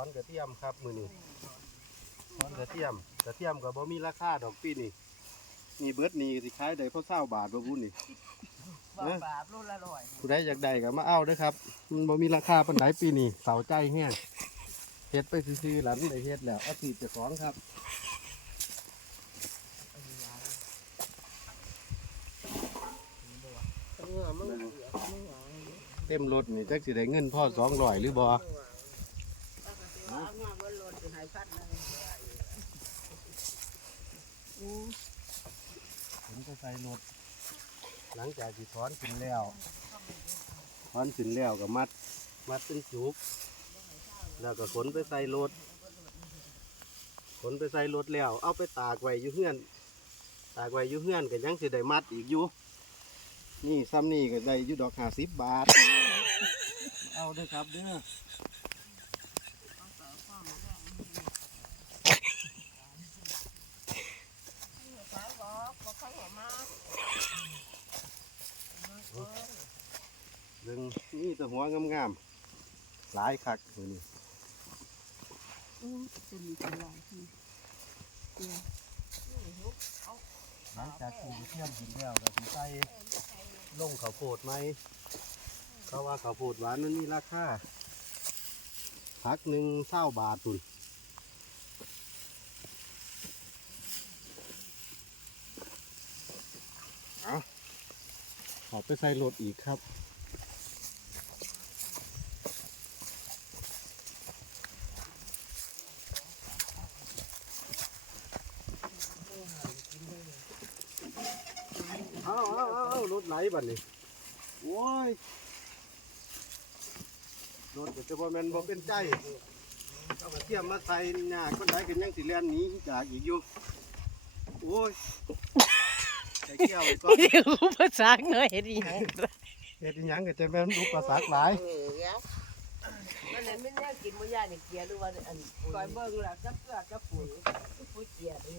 อนกระเทียมครับมือนี้ถอนกระเทียม กระเทียมก็บ่มีราคาดอกปีนี่นี่เบิดนี่สิขายได้เพราะเศร้าบาทบ่บุญนี่บาทบาทโลละร้อยผู้ใดอยากได้ก็มาเอาเด้อครับมันบ่มีราคาปานใดปีนี้เสาใจแห้งเฮ็ดไปซื่อๆหลังได้เฮ็ดแล้วเอาสีเจ้าของครับเออมึงเหลือมึงหวังเต็มรถนี่จักสิได้เงินพ่อ200หรือบ่เอามาบนรถจะหาย พัดเลยผมก็ใส่รถหลังจากที่ถอนขึ้นแล้วถอนขึ้นแล้วก็มัด มัดเป็นจุกแล้วก็ขนไปใส่รถขนไปใส่รถแล้ว เอาไปตากไว้อยู่เฮือน ตากไว้อยู่เฮือนก็ยังสิได้มัดอีกอยู่นี่ซ้ำนี่ก็ได้อยู่ดอกห้าสิบบาท เอาเด้อครับเด้อ ขายบอกบอกเขาหัวมา เรื่อ งนี่แตัวหัวงามๆหลายคักมื้อนี้จะมีกำไรที่หลังจากกินเที่ยมกินแล้วก็สิใส่ลงข้าวโพดไหมเขาว่าข้าวโพดหวานมันมีราคาพักหนึ่งเศร้าบาทตุนเอาขอไปใส่รถอีกครับ เอาเอาเอาเอารถไหลบัดนี้โว้ยรถก็จะบ่แม่นบ่เป็นใจเอากระเทียมมาใส่หน้าคนใดก็ยังสิแล่นหนีจากอีกอยู่โอ้ยใส่เกี่ยวไว้ก่อนเดี๋ยวภาษาเงยดีหยังเฮ็ดอีหยังก็จะแม่นอุปสรรคหลายเออแล้วมันเลยไม่ได้กินมื้อยาเนี่ยเกลียหรือว่าอันคอยเบิ่งละกับเกลือกับปุ๋ยปุ๋ยเกลียนี่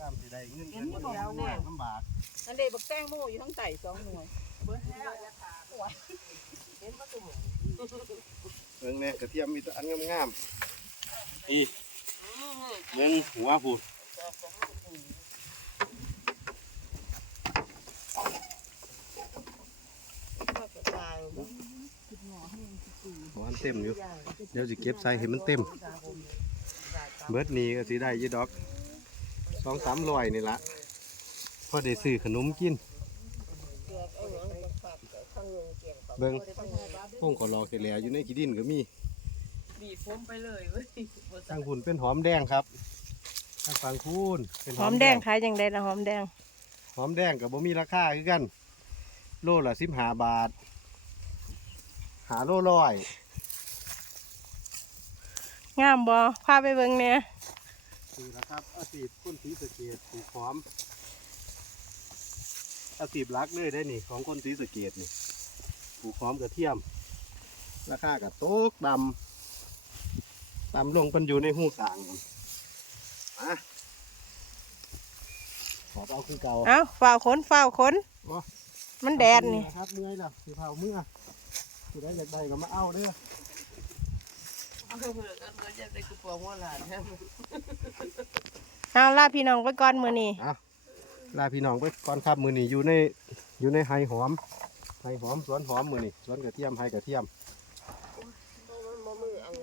ตามสิได้เงินเห็เงินนบ่มันแล้วแน่ลำบากอันเดบักแตงโมอยู่ทั้งไต่สองหน่วยเบิ่งแล้วอย่าขาดตัวเห็นบ่ตุ่มเบิ่งแน่กระเทียมมีแต่อันงามๆนี่เบิ่งหัวพูดหัวมันเต็มอยู่ เดี๋ยวสิเก็บใส่ให้มันเต็ม เบิดนี้ก็สิได้อยี่ดอก สองสามร้อยนี่ละพอได้ซื้อขนมกิน เบิ่งพวงก็รอแค่แหล้วอยู่ในขี้ดินก็มีบีบผมไปเลยเว้ยบ่ทางพุ่นเป็นหอมแดงครับทางฝั่งคูนเป็นหอมแดงขายยังไงละหอมแดง หอมแดงกับบ่มีราคาคือกัน โลละสิบห้าบาท หาโลร้อย งามบ่พาไปเบิ่งเนี่ย นี่นะครับอาชีพคนสีสะเกดปลูกหอมอาชีพหลักเลยได้นี่ ของคนสีสะเกดนี่ปลูกหอมกระเทียม ราคากับโต๊กดำดำลงเป็นอยู่ในหูต่างมาขอเอาคือเก่าเอ้าฝ้าวขนฝ้าวขนโอ้มันแดดนี่ครับเมื่อยแล้วสิเผาเมื่อสิได้อยากได้ก็มาเอาเด้อ เอาล่าพี่น้องไปก่อนมือนี้ลาพี่น้องไปก่อนครับมือนี้อยู่ในอยู่ในไฮหอมไฮหอมสวนหอมมือนี้สวนกระเทียมไฮกระเทียม